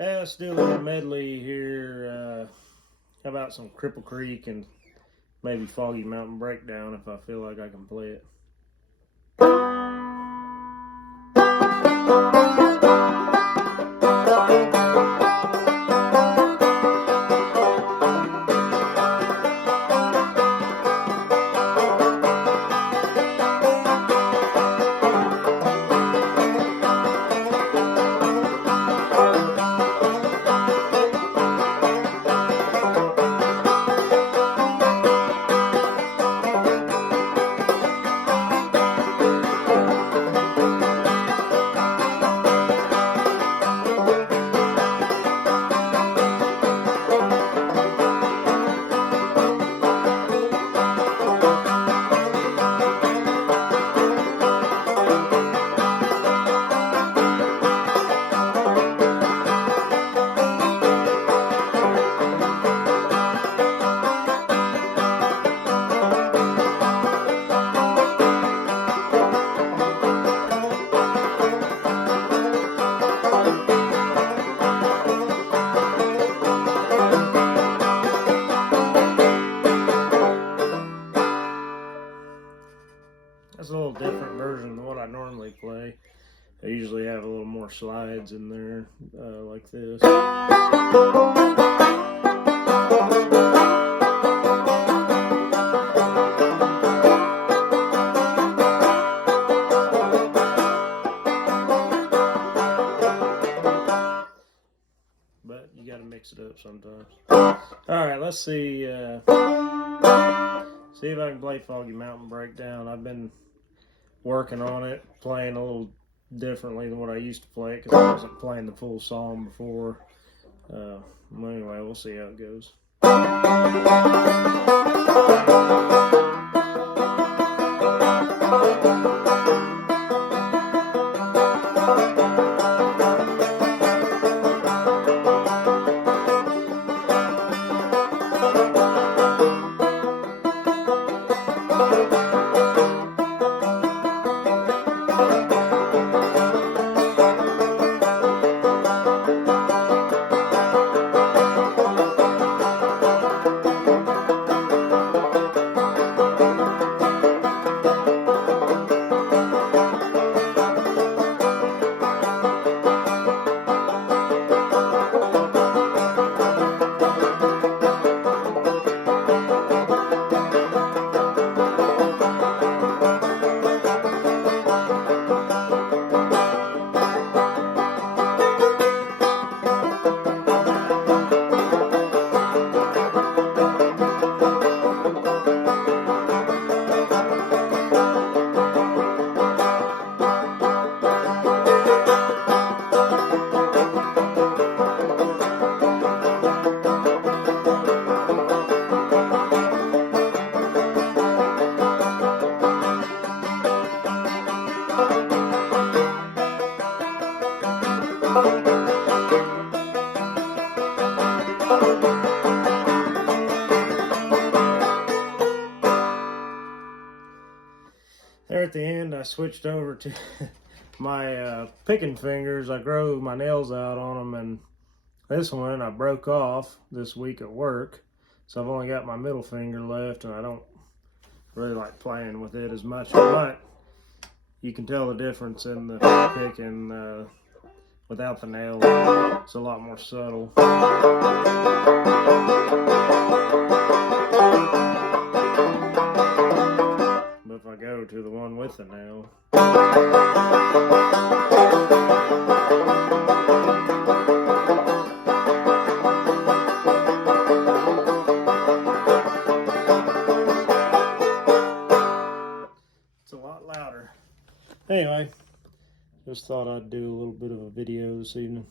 Let's do a little medley here. How about some Cripple Creek and maybe Foggy Mountain Breakdown if I feel like I can play it. That's a little different version than what I normally play. I usually have a little more slides in there, like this. But you gotta mix it up sometimes. Alright, let's see if I can play Foggy Mountain Breakdown. I've been working on it, playing a little differently than what I used to play it because I wasn't playing the full song before. Anyway, we'll see how it goes. There at the end, I switched over to my picking fingers. I grow my nails out on them, and this one I broke off this week at work, so I've only got my middle finger left, and I don't really like playing with it as much, but you can tell the difference in the picking without the nail. It's a lot more subtle. But if I go to the one with the nail, it's a lot louder. Anyway, just thought I'd do a little bit of a video this evening.